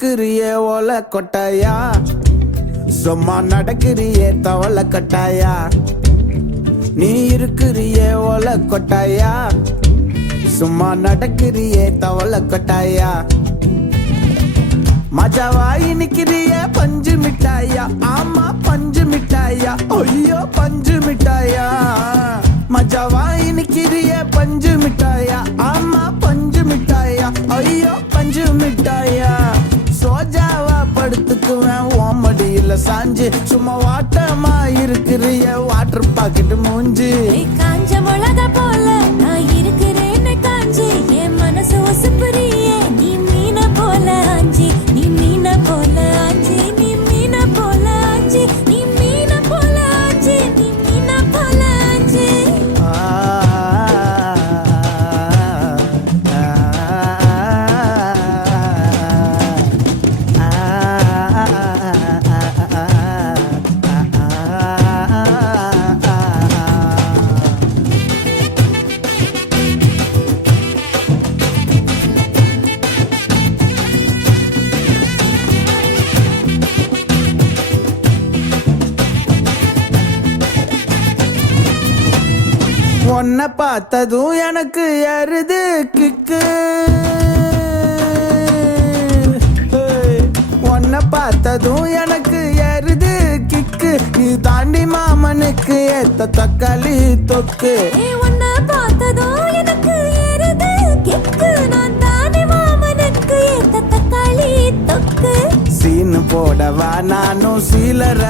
இருக்கிறியே ஓல கொட்டாயா, சும்மா நடக்கிறியே தவள கட்டாயா. நீ இருக்கிறியே ஓல கொட்டாயா, சும்மா நடக்கிறியே தவள கொட்டாயா. மஜாவாயி நிக்கிறிய பஞ்சு மிட்டாயா, ஆமா பஞ்சு மிட்டாயா, ஐயோ பஞ்சு மிட்டாயா. மஜாவாயி நிக்கிறிய பஞ்சு மிட்டாயா, ஆமா பஞ்சு மிட்டாயா, ஐயோ பஞ்சு மிட்டாயா. சோஜாவா படுத்துக்குவேன் ஓமடியில சாஞ்சு, சும்மா வாட்டமா இருக்கிறிய வாட்டர் பாக்கெட் மூஞ்சி. காஞ்ச மிளகா போல நான் இருக்கிறேன்னு காஞ்சி, என் மனசு ஒசுப்புறியே நீ மீன போல ஆஞ்சி, நீ மீன போல ஆஞ்சி, நீ மீன போல ஆஞ்சி, நீ மீன போல ஆஞ்சி, நீ மீன போல ஆஞ்சி. உன்னை பார்த்ததும் எனக்கு ஏறுது கிக்கு, உன்னை பார்த்ததும் எனக்கு ஏறுது கிக்கு. நீ தாண்டி மாமனுக்கு ஏத்த தக்காளி தொக்கு. உன்னை பார்த்ததும் எனக்கு ஏறுது கிக்கு, நான் தானே மாமனுக்கு ஏத்த தக்காளி தொக்கு. சீனு போடவா நானும் சீலர